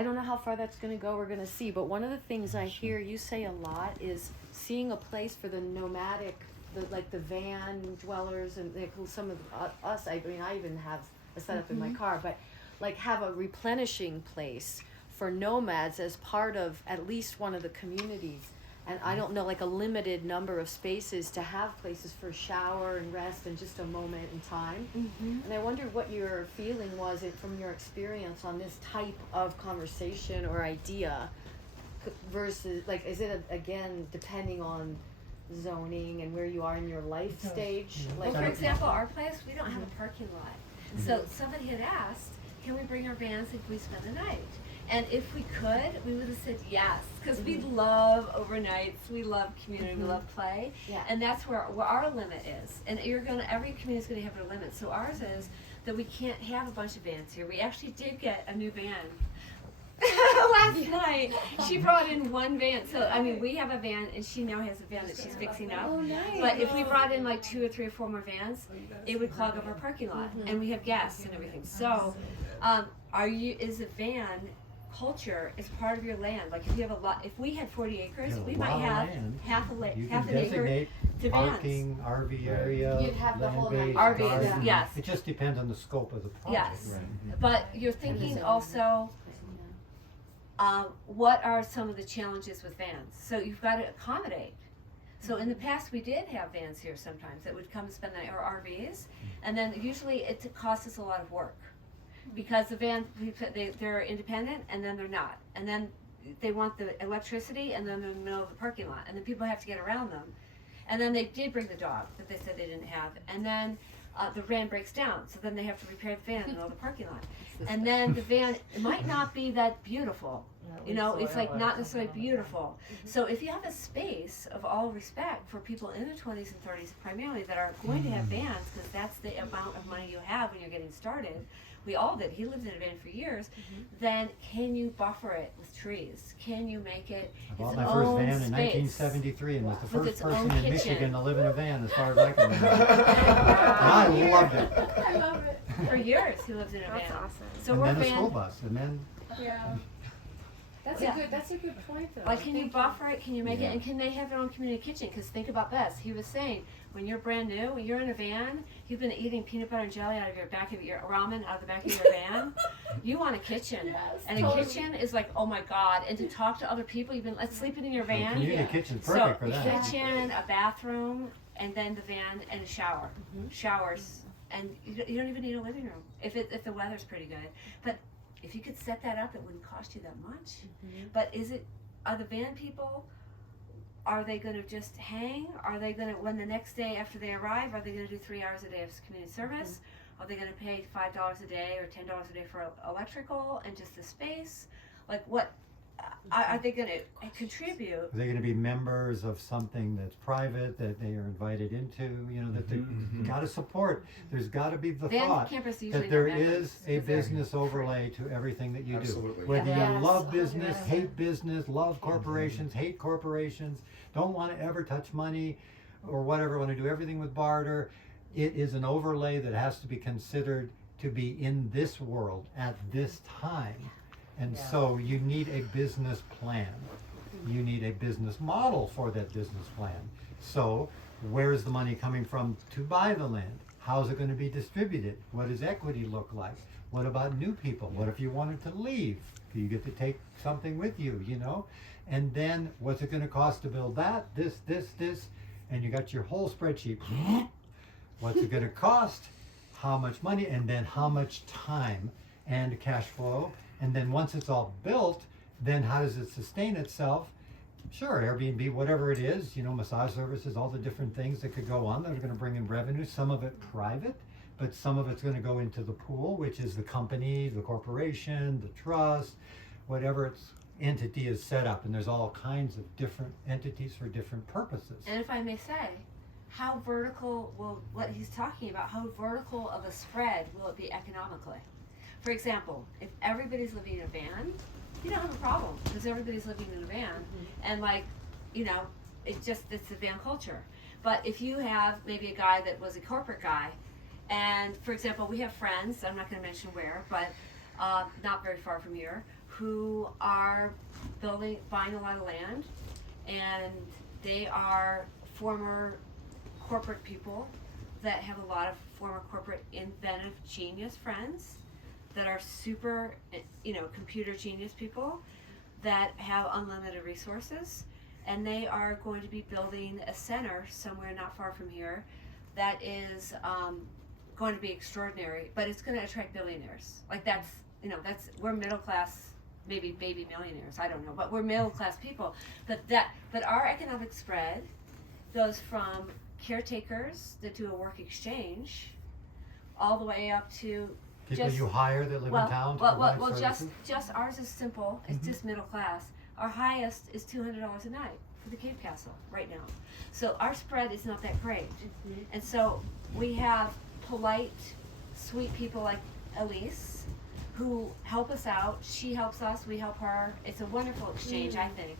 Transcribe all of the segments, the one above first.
I don't know how far that's going to go. We're going to see. But one of the things I hear you say a lot is seeing a place for the nomadic, like the van dwellers, and like some of us. I mean, I even have a setup in my car, but like have a replenishing place for nomads as part of at least one of the communities. And I don't know, like a limited number of spaces to have places for shower and rest and just a moment in time. And I wondered what your feeling was from your experience on this type of conversation or idea versus, like, is it, again, depending on zoning and where you are in your life stage? Well, for example, our place, we don't have a parking lot. So somebody had asked, can we bring our vans and can we spend the night? And if we could, we would have said yes, because we love overnights, we love community, we love play, and that's where our limit is. And every community is going to have their limit. So ours is that we can't have a bunch of vans here. We actually did get a new van last night. She brought in one van. So I mean, we have a van, and she now has a van that she's fixing up. Oh, nice. But if we brought in like 2 or 3 or 4 more vans, it would clog up our parking lot, and we have guests and everything. So, is a van culture is part of your land? Like if you have a lot, if we had 40 acres, we might have half an acre to parking, vans. RV area, You'd have the whole land-based, RVs, garden. yes. It just depends on the scope of the project. Yes, Right. but you're thinking also, what are some of the challenges with vans? So you've got to accommodate. So in the past, we did have vans here sometimes that would come and spend the night, or RVs, and then usually it cost us a lot of work. Because the van, they're independent, and then they're not. And then they want the electricity, and then they're in the middle of the parking lot. And then people have to get around them. And then they did bring the dog that they said they didn't have. And then the van breaks down, so then they have to repair the van in the middle of the parking lot. And then the van, it might not be that beautiful. You know, it's like not necessarily beautiful. So if you have a space of all respect for people in their 20s and 30s primarily that are going to have vans, because that's the amount of money you have when you're getting started, we all did, he lived in a van for years, then can you buffer it with trees? Can you make it I bought its my first own van in space? 1973 and was the With first its person own in kitchen. Michigan to live in a van as far as I can remember. And I loved it. I love it. For years he lived in a That's van. awesome. So And we're then a van. school bus, and then Yeah. That's a good point though. Like, can you buffer it? Can you make it? And can they have their own community kitchen? Because think about this. He was saying, when you're brand new, when you're in a van, you've been eating peanut butter and jelly out of your back of your ramen out of the back of your van. You want a kitchen, Yes, and totally. a kitchen is like, oh my god. And to talk to other people, you've been sleeping in your van. community kitchen's So perfect for a that. kitchen, a bathroom, and then the van and a shower, showers, and you don't even need a living room if the weather's pretty good. But if you could set that up, it wouldn't cost you that much. But are the van people? Are they going to just hang? Are they going to, when the next day after they arrive, are they going to do 3 hours a day of community service? Are they going to pay $5 a day or $10 a day for electrical and just the space? Like what? Are they going to contribute? Are they going to be members of something that's private that they are invited into? You know, that they got to support. There's got to be the Van thought campers usually that there not members, is a 'cause they're business overlay to everything that you Absolutely. do. Whether Yes. you love business, Yes. hate business, love corporations, hate corporations, don't want to ever touch money or whatever, want to do everything with barter, it is an overlay that has to be considered to be in this world at this time. And so you need a business plan. You need a business model for that business plan. So where is the money coming from to buy the land? How is it going to be distributed? What does equity look like? What about new people? What if you wanted to leave? You get to take something with you, you know? And then what's it going to cost to build that? This, and you got your whole spreadsheet. What's it going to cost? How much money? And then how much time and cash flow? And then once it's all built, then how does it sustain itself? Sure, Airbnb, whatever it is, you know, massage services, all the different things that could go on that are going to bring in revenue. Some of it private, but some of it's going to go into the pool, which is the company, the corporation, the trust, whatever its entity is set up. And there's all kinds of different entities for different purposes. And if I may say, how vertical will what he's talking about? How vertical of a spread will it be economically? For example, if everybody's living in a van, you don't have a problem because everybody's living in a van, and like, you know, it's the van culture. But if you have maybe a guy that was a corporate guy, and for example, we have friends, I'm not going to mention where, but not very far from here, who are buying a lot of land, and they are former corporate people that have a lot of former corporate inventive genius friends that are super, computer genius people that have unlimited resources, and they are going to be building a center somewhere not far from here that is going to be extraordinary, but it's going to attract billionaires. Like we're middle class, maybe baby millionaires, I don't know, but we're middle class people. But our economic spread goes from caretakers that do a work exchange all the way up to People you hire that live in town to provide services? just ours is simple. It's just middle class. Our highest is $200 a night for the Cape Castle right now. So our spread is not that great. And so we have polite, sweet people like Elise who help us out. She helps us, we help her. It's a wonderful exchange, I think,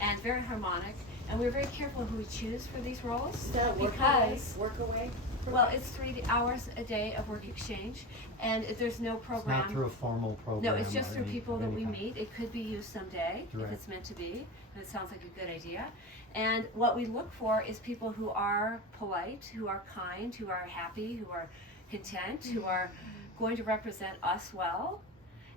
and very harmonic. And we're very careful who we choose for these roles because work away. well, it's 3 hours a day of work exchange, and there's no It's program. not through a formal program. No, it's just or through any- people of that any we kind. meet. It could be used someday Direct. if it's meant to be, and it sounds like a good idea. And what we look for is people who are polite, who are kind, who are happy, who are content, who are going to represent us well.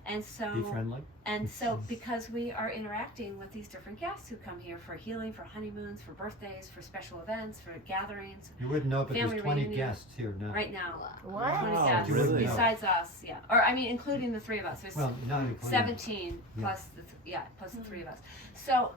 And so, Be friendly. and so because we are interacting with these different guests who come here for healing, for honeymoons, for birthdays, for special events, for gatherings, You wouldn't know, but Family there's 20 reunion. guests here now. right now. What? 20 Wow, guests, you wouldn't know. besides us, yeah. Or I mean, including the three of us. There's Well, not including. 17 Yeah. plus plus the three of us. So,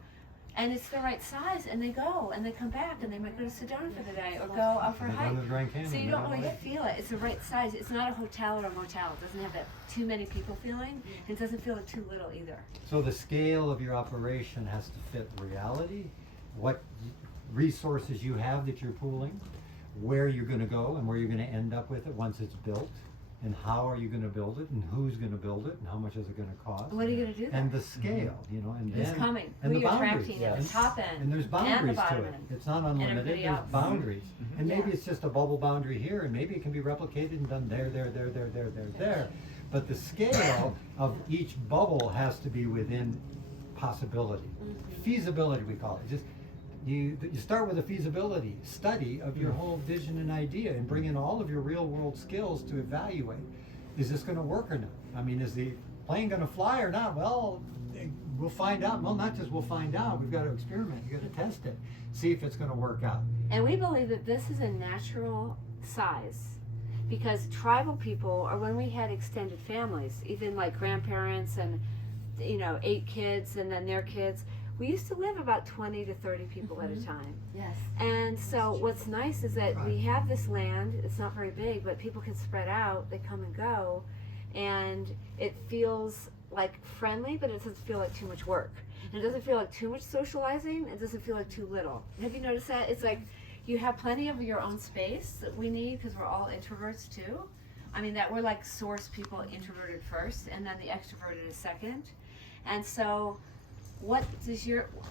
and it's the right size, and they go and they come back, and they might go to Sedona for the day or go out for a They go hike. to the Grand Canyon, So you they don't don't really like it. feel it. It's the right size. It's not a hotel or a motel. It doesn't have that too many people feeling. It doesn't feel like too little either. So the scale of your operation has to fit reality, what resources you have that you're pooling, where you're gonna go and where you're gonna end up with it once it's built, and how are you gonna build it, and who's gonna build it, and how much is it gonna cost? What are you going to do then? And the scale, and Who's then, coming? and Who the you're boundaries. attracting at the Yes. top end And there's boundaries to bottom it. end. It's not unlimited, everybody there's else. boundaries. And maybe Yeah. it's just a bubble boundary here, and maybe it can be replicated and done there. But the scale of each bubble has to be within possibility. Feasibility, we call it. Just you start with a feasibility study of your whole vision and idea, and bring in all of your real world skills to evaluate. Is this going to work or not? I mean, is the plane going to fly or not? Well, we'll find out. Well, not just we'll find out. We've got to experiment. You got to test it, see if it's going to work out. And we believe that this is a natural size because tribal people, or when we had extended families, even like grandparents and 8 kids and then their kids, we used to live about 20 to 30 people at a time. Yes. And so what's nice is that we have this land, it's not very big, but people can spread out, they come and go, and it feels like friendly, but it doesn't feel like too much work. And it doesn't feel like too much socializing, it doesn't feel like too little. Have you noticed that? It's like you have plenty of your own space that we need because we're all introverts too. I mean that we're like source people, introverted first, and then the extroverted is second. And so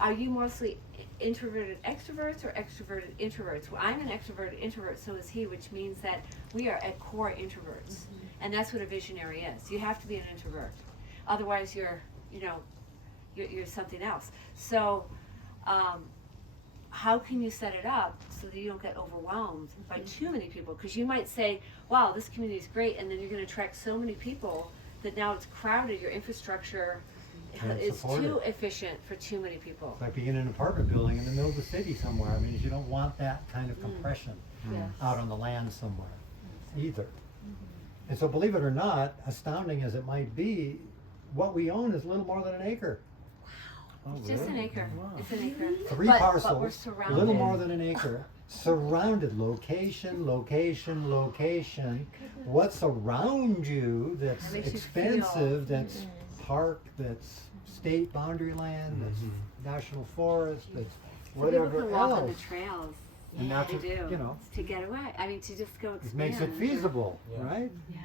are you mostly introverted extroverts or extroverted introverts? Well, I'm an extroverted introvert, so is he, which means that we are at core introverts. And that's what a visionary is. You have to be an introvert. Otherwise you're something else. So how can you set it up so that you don't get overwhelmed by too many people? Because you might say, wow, this community is great, and then you're going to attract so many people that now it's crowded, your infrastructure Can't is support too it. efficient for too many people. It's like being in an apartment building in the middle of the city somewhere. I mean, you don't want that kind of compression Yeah. out on the land somewhere either. And so, believe it or not, astounding as it might be, what we own is little more than an acre. Oh, It's just an really? acre. Wow. It's an acre. 3 But parcels, we're a surrounded. little more than an acre, surrounded, location. What's around you that's That makes you expensive, that's park, that's state boundary land, that's national forest, that's So people whatever can walk on the else. trails. And that's They what, do. you know, To get away. I mean, to just go expand. it makes it feasible, Yeah. right? Yeah.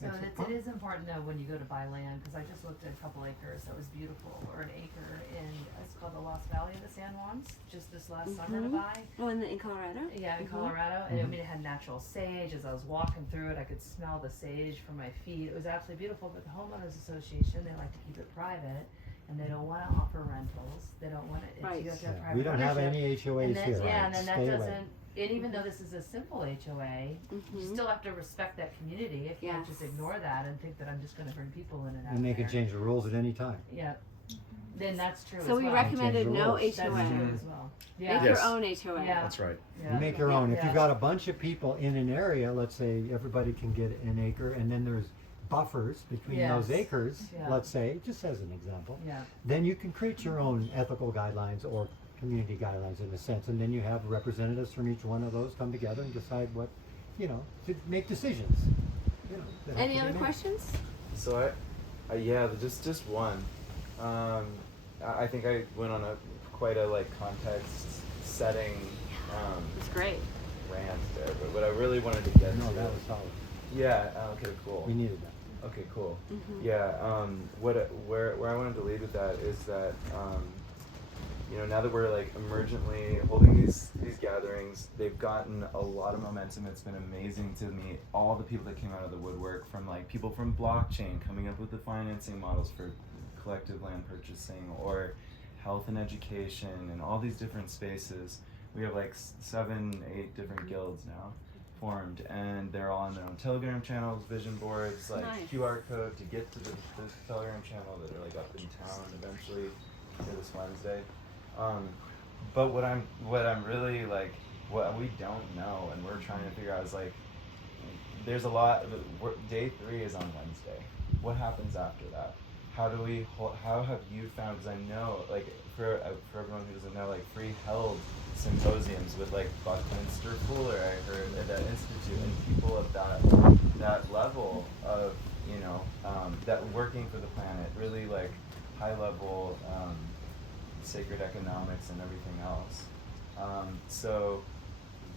So it is important though when you go to buy land, because I just looked at a couple acres that was beautiful, or an acre in, it's called the Lost Valley of the San Juans, just this last summer to buy. Oh, in Colorado? Yeah, in Colorado, and I mean, it had natural sage. As I was walking through it, I could smell the sage from my feet. It was absolutely beautiful, but the homeowners association, they like to keep it private, and they don't want to offer rentals. They don't want to, Right. you have to have Yeah, private we don't have ownership. any HOAs And then, here. yeah, and then that Stay away. doesn't, and even though this is a simple HOA, you still have to respect that community. If you just Yes. ignore that and think that I'm just going to bring people in and out And they there. can change the rules at any time. Yeah, then that's true So as we well. recommended Change the no rules. That's HOA. true as well. Make Yeah. your Yes. own HOA. Yeah. That's right. Yeah. You make your own. If Yeah. you've got a bunch of people in an area, let's say everybody can get an acre, and then there's buffers between those Yes. acres, Yeah. let's say, just as an example, Yeah. then you can create your own ethical guidelines or community guidelines in a sense, and then you have representatives from each one of those come together and decide what, to make decisions. That have Any to be other made. questions? So yeah, just one. I think I went on quite a context setting It's great. rant there, but what I really wanted to get No, to. that was solid. Yeah. Okay. Cool. We needed that. Okay, cool. Yeah, where I wanted to lead with that is that now that we're emergently holding these gatherings, they've gotten a lot of momentum. It's been amazing to meet all the people that came out of the woodwork, from people from blockchain coming up with the financing models for collective land purchasing, or health and education, and all these different spaces. We have 7, 8 different guilds now formed, and they're all on their own Telegram channels, vision boards, Nice. QR code to get to the Telegram channel that are up in town eventually here this Wednesday. But what I'm really what we don't know and we're trying to figure out is there's a lot. Day 3 is on Wednesday. What happens after that? How have you found? Because I know for everyone who doesn't know, Free held symposiums with Buckminster Fuller, I heard, at that institute, and people at that level of that working for the planet, really high level sacred economics and everything else. So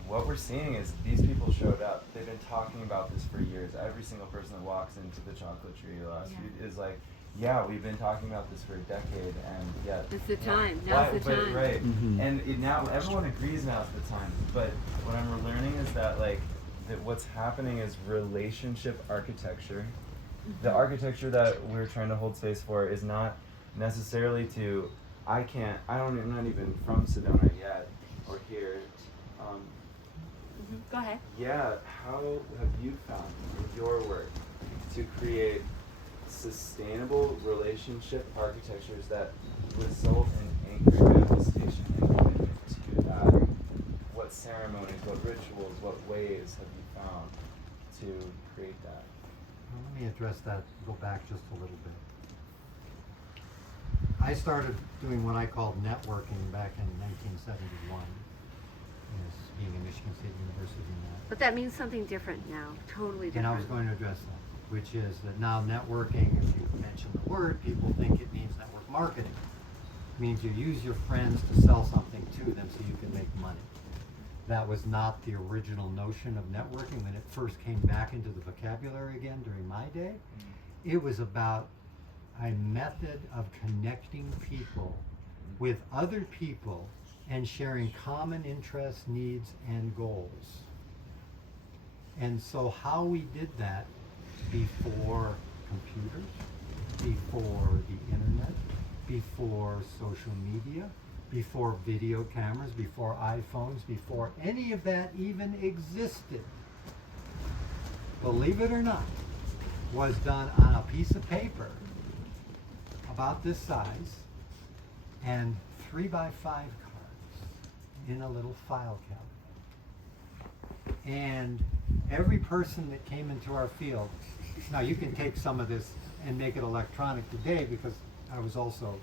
what we're seeing is these people showed up. They've been talking about this for years. Every single person that walks into the chocolate tree last week is yeah, we've been talking about this for a decade, and yet It's the time. Now's the time. Right. Mhm. And now everyone agrees now's the time. But what I'm learning is that that what's happening is relationship architecture. The architecture that we're trying to hold space for is not necessarily I'm not even from Sedona yet or here. Go ahead. Yeah, how have you found in your work to create sustainable relationship architectures that result in anchor manifestation and commitment to that? What ceremonies, what rituals, what ways have you found to create that? Well, let me address that, go back just a little bit. I started doing what I called networking back in 1971, being a Michigan State University and that. But that means something different now. Totally different. And I was going to address that, which is that now networking, if you mention the word, people think it means network marketing. It means you use your friends to sell something to them so you can make money. That was not the original notion of networking when it first came back into the vocabulary again during my day. It was about a method of connecting people with other people and sharing common interests, needs, and goals. And so how we did that before computers, before the internet, before social media, before video cameras, before iPhones, before any of that even existed, believe it or not, was done on a piece of paper about this size and 3x5 cards in a little file cabinet. And every person that came into our field, now you can take some of this and make it electronic today, because I was also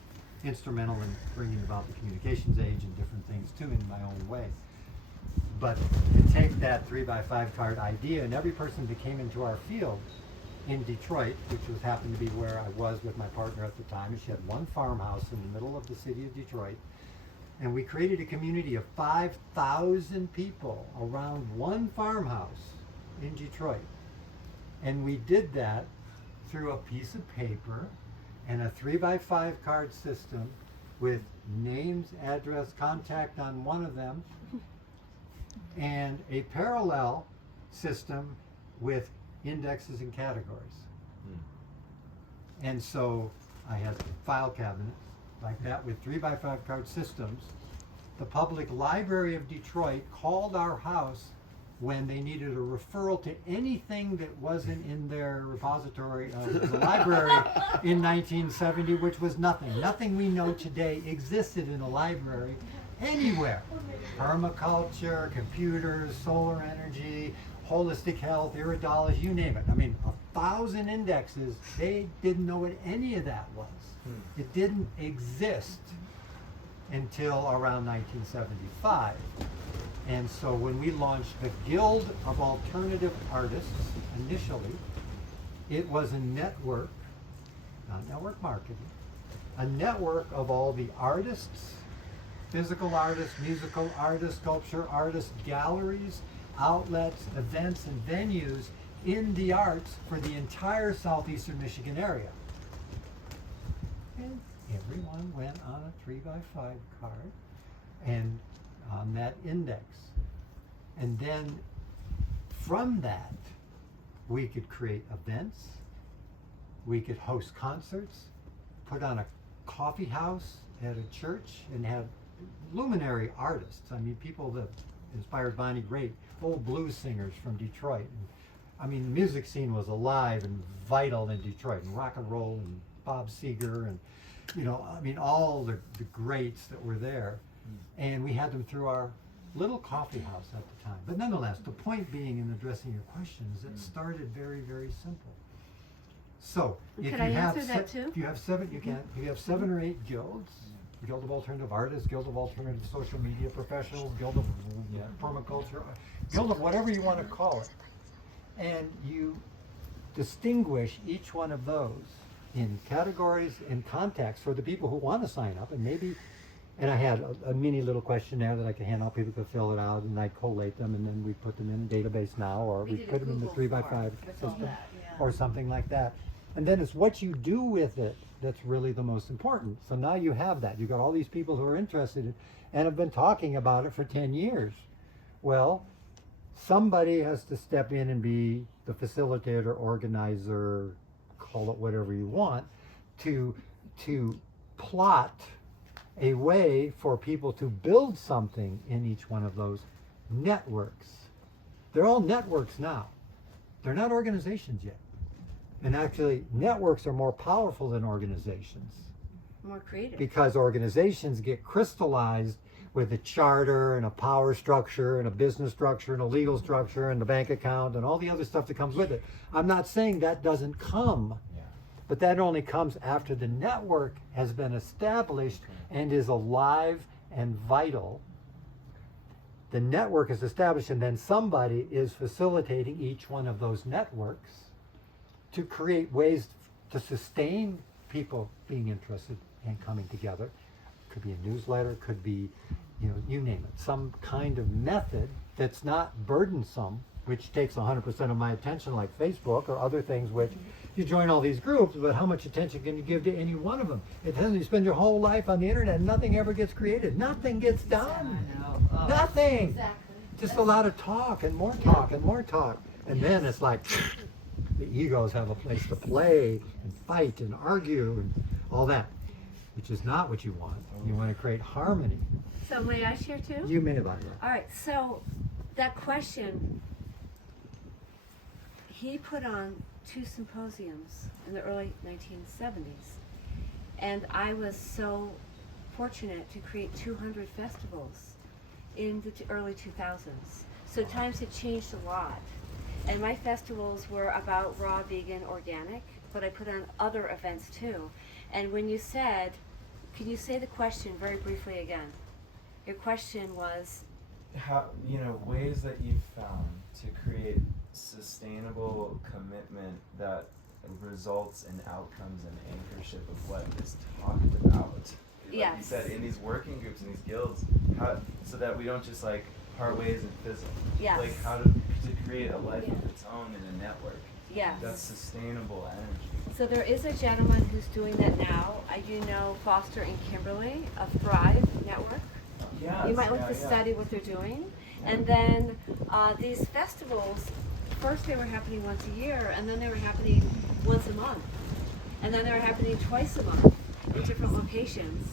instrumental in bringing about the communications age and different things too in my own way. But to take that 3x5 card idea, and every person that came into our field in Detroit, which was happened to be where I was with my partner at the time, and she had one farmhouse in the middle of the city of Detroit, and we created a community of 5,000 people around one farmhouse in Detroit. And we did that through a piece of paper and a 3x5 card system with names, address, contact on one of them, and a parallel system with indexes and categories. And so I had file cabinets like that with 3x5 card systems. The Public Library of Detroit called our house when they needed a referral to anything that wasn't in their repository of the library in 1970, which was nothing. Nothing we know today existed in a library anywhere. Permaculture, computers, solar energy, holistic health, iridology, you name it. I mean, 1,000 indexes, they didn't know what any of that was. It didn't exist until around 1975. And so when we launched the Guild of Alternative Artists initially, it was a network, not network marketing, a network of all the artists, physical artists, musical artists, sculpture artists, galleries, outlets, events, and venues in the arts for the entire southeastern Michigan area. And everyone went on a 3x5 card and on that index. And then from that, we could create events, we could host concerts, put on a coffee house at a church, and have luminary artists. I mean, people that inspired Bonnie Raitt, old blues singers from Detroit. And, I mean, the music scene was alive and vital in Detroit, and rock and roll, and Bob Seger, and, you know, I mean, all the greats that were there. And we had them through our little coffee house at the time. But nonetheless, the point being in addressing your question is it started very, very simple. So, if Could you I have answer that too? if you have seven, you can. If you have 7 or 8 guilds, Guild of Alternative Artists, Guild of Alternative Social Media Professionals, Guild of Permaculture, Guild of whatever you want to call it, and you distinguish each one of those in categories and contacts for the people who want to sign up, and maybe. And I had a mini little questionnaire that I could hand out. People could fill it out, and I'd collate them, and then we put them in a database now, or we put them in the 3x5 system, or something like that. And then it's what you do with it that's really the most important. So now you have that. You've got all these people who are interested in, and have been talking about it for 10 years. Well, somebody has to step in and be the facilitator, organizer, call it whatever you want, to plot a way for people to build something in each one of those networks. They're all networks now. They're not organizations yet. And actually, networks are more powerful than organizations. More creative. Because organizations get crystallized with a charter and a power structure and a business structure and a legal structure and the bank account and all the other stuff that comes with it. I'm not saying that doesn't come, but that only comes after the network has been established and is alive and vital. The network is established, and then somebody is facilitating each one of those networks to create ways to sustain people being interested and coming together. Could be a newsletter, could be, you know, you name it, some kind of method that's not burdensome, which takes 100% of my attention, like Facebook or other things, which you join all these groups, but how much attention can you give to any one of them? It doesn't. You spend your whole life on the internet and nothing ever gets created. Nothing gets done. Nothing. Exactly. Just a lot of talk and more talk and more talk. And then it's like the egos have a place to play and fight and argue and all that, which is not what you want. You want to create harmony. So may I share too? You may, Barbara. All right, so that question, he put on 2 symposiums in the early 1970s. And I was so fortunate to create 200 festivals in the early 2000s. So times had changed a lot. And my festivals were about raw, vegan, organic, but I put on other events too. And when you said, can you say the question very briefly again? Your question was, How, you know, ways that you've found to create sustainable commitment that results in outcomes and anchorship of what is talked about. Like you Yes. said, in these working groups and these guilds, how, so that we don't just like part ways and fizzle. Yes. Like how to create a life of its own in a network. Yes. That's sustainable energy. So there is a gentleman who's doing that now. I do know Foster and Kimberly of Thrive Network. Yeah. You might like to study what they're doing. And then these festivals, first they were happening once a year, and then they were happening once a month. And then they were happening twice a month in different locations.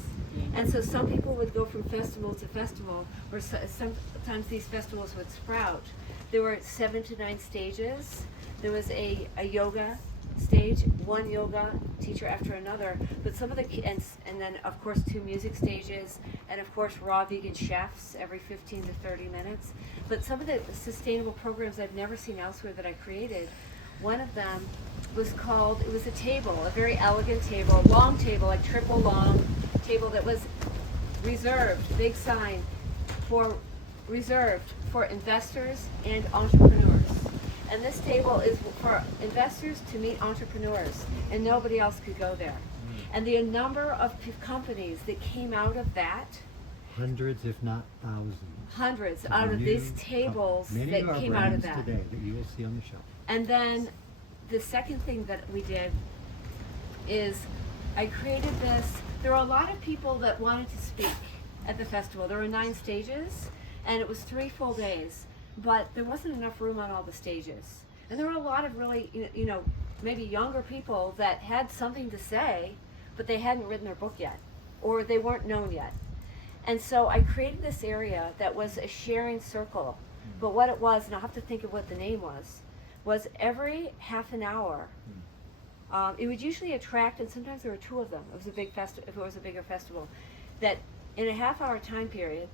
And so some people would go from festival to festival, or sometimes these festivals would sprout. There were 7 to 9 stages. There was a yoga stage, one yoga teacher after another, but some of the and then of course 2 music stages, and of course raw vegan chefs every 15 to 30 minutes. But some of the sustainable programs I've never seen elsewhere that I created, one of them was called, it was a table, a very elegant table, a long table, like triple long table that was reserved, big sign, for reserved for investors and entrepreneurs. And this table is for investors to meet entrepreneurs, and nobody else could go there. And the number of companies that came out of that, Hundreds, if not thousands. hundreds out of these tables that came out of that. Today that you will see on the shelf. And then the second thing that we did is I created this. There were a lot of people that wanted to speak at the festival. There were 9 stages, and it was 3 full days. But there wasn't enough room on all the stages. And there were a lot of really, maybe younger people that had something to say, but they hadn't written their book yet, or they weren't known yet. And so I created this area that was a sharing circle. But what it was, and I'll have to think of what the name was every half an hour, it would usually attract, and sometimes there were 2 of them. It was a big festival, if it was a bigger festival, that in a half-hour time period,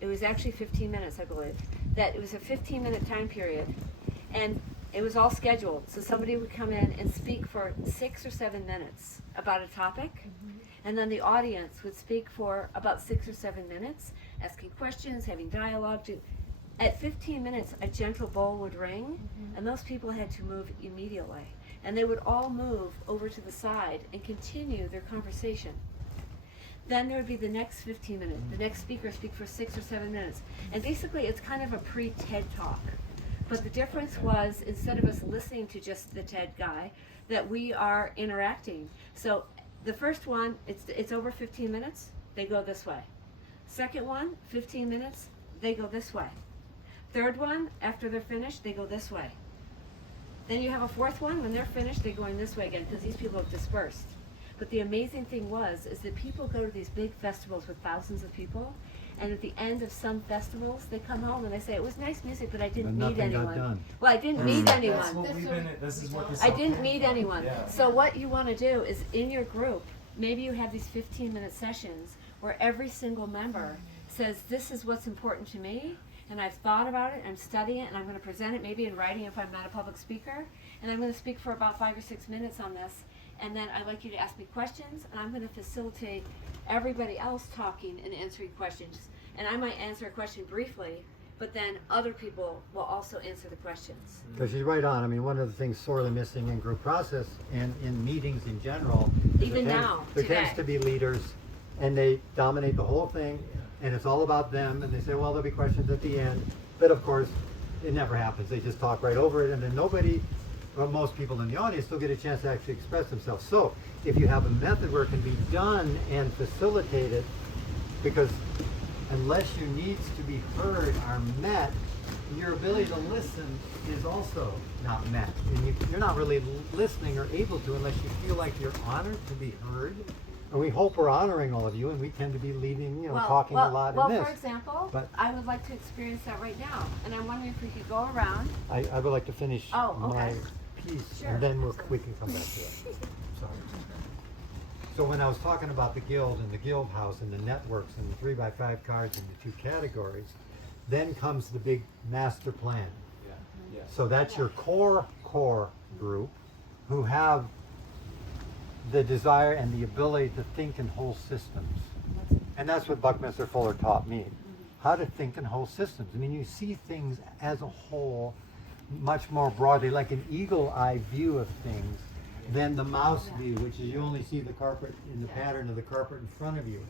it was actually 15 minutes, I believe. That it was a 15-minute time period, and it was all scheduled. So somebody would come in and speak for 6 or 7 minutes about a topic, and then the audience would speak for about 6 or 7 minutes, asking questions, having dialogue. At 15 minutes, a gentle bell would ring, and those people had to move immediately. And they would all move over to the side and continue their conversation. Then there would be the next 15 minutes. The next speaker speak for 6 or 7 minutes. And basically it's kind of a pre-TED talk. But the difference was, instead of us listening to just the TED guy, that we are interacting. So the first one, it's over 15 minutes, they go this way. Second one, 15 minutes, they go this way. Third one, after they're finished, they go this way. Then you have a fourth one, when they're finished, they're going this way again, because these people have dispersed. But the amazing thing is that people go to these big festivals with thousands of people, and at the end of some festivals, they come home and they say, it was nice music, but I didn't meet anyone. Got done. Well, I didn't meet anyone. That's what we've been, this is what this I didn't meet anyone. Yeah. So what you want to do is, in your group, maybe you have these 15-minute sessions where every single member says, this is what's important to me, and I've thought about it, I'm studying it, and I'm going to present it maybe in writing if I'm not a public speaker, and I'm going to speak for about 5 or 6 minutes on this. And then I'd like you to ask me questions, and I'm going to facilitate everybody else talking and answering questions. And I might answer a question briefly, but then other people will also answer the questions. Because she's right on. I mean, one of the things sorely missing in group process and in meetings in general, Even now, there today. tends to be leaders, and they dominate the whole thing, and it's all about them, and they say, well, there'll be questions at the end. But of course, it never happens. They just talk right over it, and then nobody, or most people in the audience, still get a chance to actually express themselves. So if you have a method where it can be done and facilitated, because unless your needs to be heard are met, your ability to listen is also not met. And you're not really listening or able to unless you feel like you're honored to be heard. And we hope we're honoring all of you, and we tend to be leading, talking a lot in this. For example, But- I would like to experience that right now. And I'm wondering if we could go around. I would like to finish Oh, okay. my piece, Sure. and then we can come back to it. Sorry. So when I was talking about the guild and the guild house and the networks and the 3x5 cards and the 2 categories, then comes the big master plan. Yeah. Yeah. So that's your core group who have the desire and the ability to think in whole systems. And that's what Buckminster Fuller taught me, how to think in whole systems. I mean, you see things as a whole much more broadly, like an eagle eye view of things than the mouse view, which is you only see the carpet in the pattern of the carpet in front of you.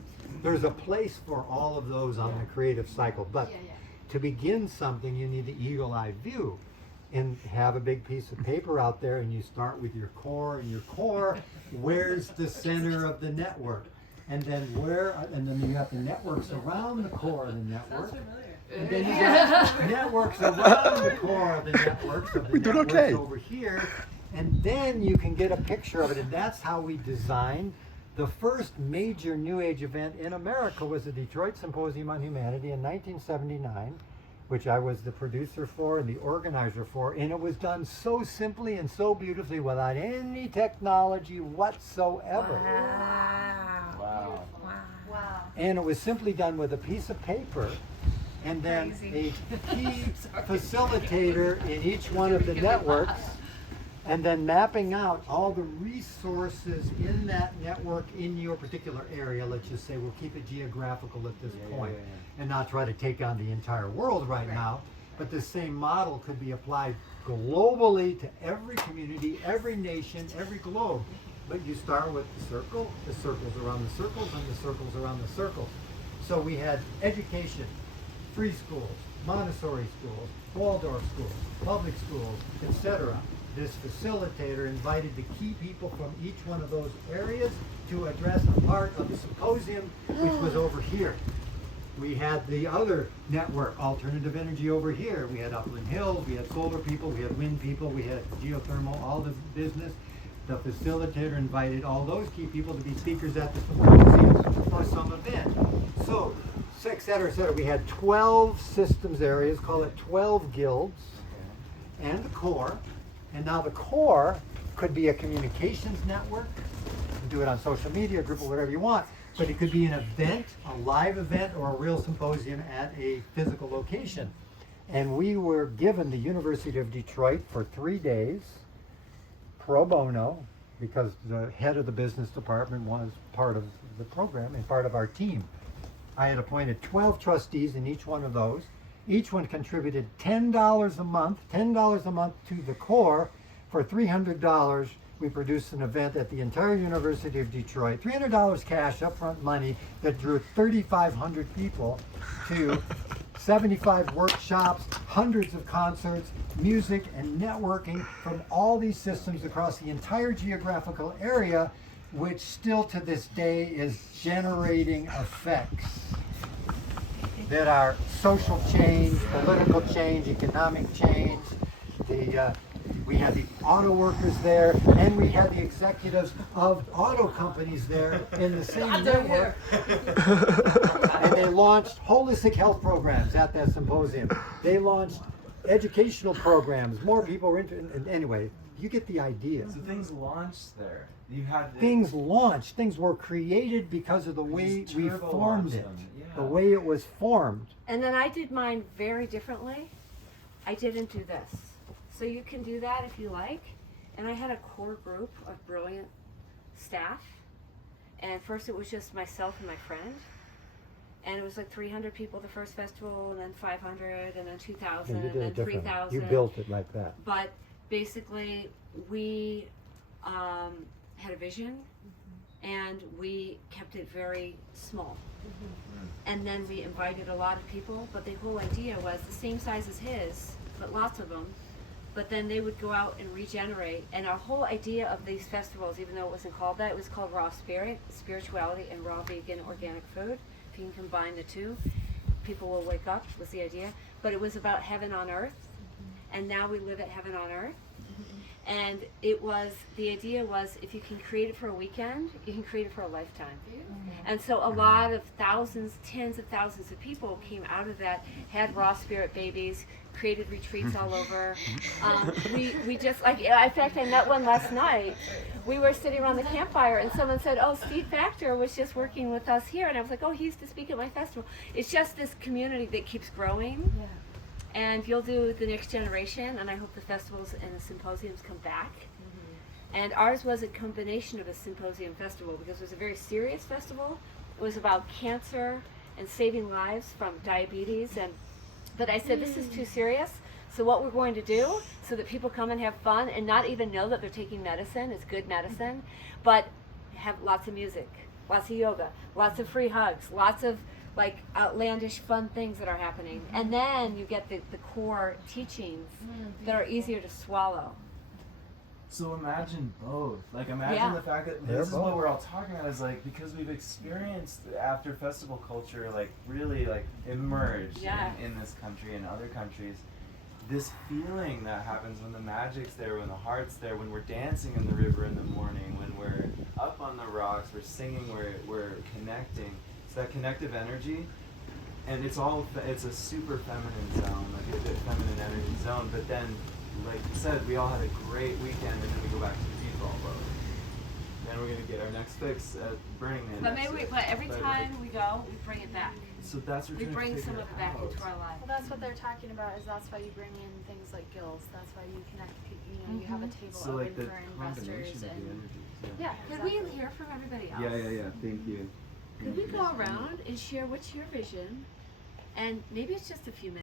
There's a place for all of those on the creative cycle, but to begin something, you need the eagle-eye view and have a big piece of paper out there, and you start with your core, and your core, where's the center of the network? And then and then you have the networks around the core of the network. And then you got networks around the core of the networks of the networks over here. And then you can get a picture of it. And that's how we designed the first major New Age event in America was the Detroit Symposium on Humanity in 1979, which I was the producer for and the organizer for. And it was done so simply and so beautifully without any technology whatsoever. Wow. Wow. And it was simply done with a piece of paper and then a key facilitator in each one of the networks, and then mapping out all the resources in that network in your particular area. Let's just say we'll keep it geographical at this point and not try to take on the entire world right now. But the same model could be applied globally to every community, every nation, every globe. But you start with the circles around the circles, and the circles around the circles. So we had education, free schools, Montessori schools, Waldorf schools, public schools, etc. This facilitator invited the key people from each one of those areas to address a part of the symposium, which was over here. We had the other network, alternative energy, over here. We had Upland Hills, we had solar people, we had wind people, we had geothermal, all the business. The facilitator invited all those key people to be speakers at the symposium or some event. So, et cetera, et cetera. We had 12 systems areas, call it 12 guilds, and the core. And now the core could be a communications network. You can do it on social media, a group, or whatever you want. But it could be an event, a live event, or a real symposium at a physical location. And we were given the University of Detroit for 3 days, pro bono, because the head of the business department was part of the program and part of our team. I had appointed 12 trustees in each one of those. Each one contributed $10 a month to the core. For $300, we produced an event at the entire University of Detroit. $300 cash, upfront money, that drew 3,500 people to 75 workshops, hundreds of concerts, music and networking from all these systems across the entire geographical area, which still to this day is generating effects that are social change, political change, economic change. We had the auto workers there, and we had the executives of auto companies there in the same network. And they launched holistic health programs at that symposium. They launched educational programs. More people were into it. Anyway, you get the idea. So things launched there. You had things launched. Things were created because of the way we formed it. Yeah. The way it was formed. And then I did mine very differently. I didn't do this. So you can do that if you like. And I had a core group of brilliant staff. And first it was just myself and my friend. And it was like 300 people the first festival, and then 500, and then 2,000, And you and did then it different. 3,000. You built it like that. But basically, we had a vision, and we kept it very small. And then we invited a lot of people, but the whole idea was the same size as his, but lots of them. But then they would go out and regenerate. And our whole idea of these festivals, even though it wasn't called that, it was called Raw Spirit, Spirituality, and Raw Vegan Organic Food. If you can combine the two, people will wake up, was the idea. But it was about heaven on earth. And now we live at heaven on earth. And it was, the idea was, if you can create it for a weekend, you can create it for a lifetime. And so a lot of thousands, tens of thousands of people came out of that, had raw spirit babies, created retreats all over. We just, like, in fact, I met one last night. We were sitting around the campfire, and someone said, oh, Steve Factor was just working with us here. And I was like, oh, he used to speak at my festival. It's just this community that keeps growing. Yeah. And you'll do the next generation, and I hope the festivals and the symposiums come back. And ours was a combination of a symposium festival, because it was a very serious festival. It was about cancer and saving lives from diabetes. But I said, this is too serious. So what we're going to do, so that people come and have fun and not even know that they're taking medicine, it's good medicine, but have lots of music, lots of yoga, lots of free hugs, lots of like outlandish fun things that are happening, and then you get the core teachings that are easier to swallow. So imagine both. Like imagine Yeah. the fact that They're this is what both. we're all talking about is like because we've experienced after festival culture like really like emerge Yeah. in this country and other countries. This feeling that happens when the magic's there, when the heart's there, when we're dancing in the river in the morning, when we're up on the rocks, we're singing, we're connecting. It's that connective energy, and it's a super feminine zone, like a good feminine energy zone. But then, like you said, we all had a great weekend, and then we go back to the default mode. Then we're gonna get our next fix at Burning Man. But every But, time like, we go, we bring it back. so that's what We we're bring trying to some figure of it back out. into our life. Well, that's what they're talking about. Is that's why you bring in things like gills. That's why you connect. You know, you have a table So open like the for investors combination of the and energies. yeah. Could we exactly. hear from everybody else? Yeah. Thank you. Could we go around and share what's your vision? And maybe it's just a few minutes.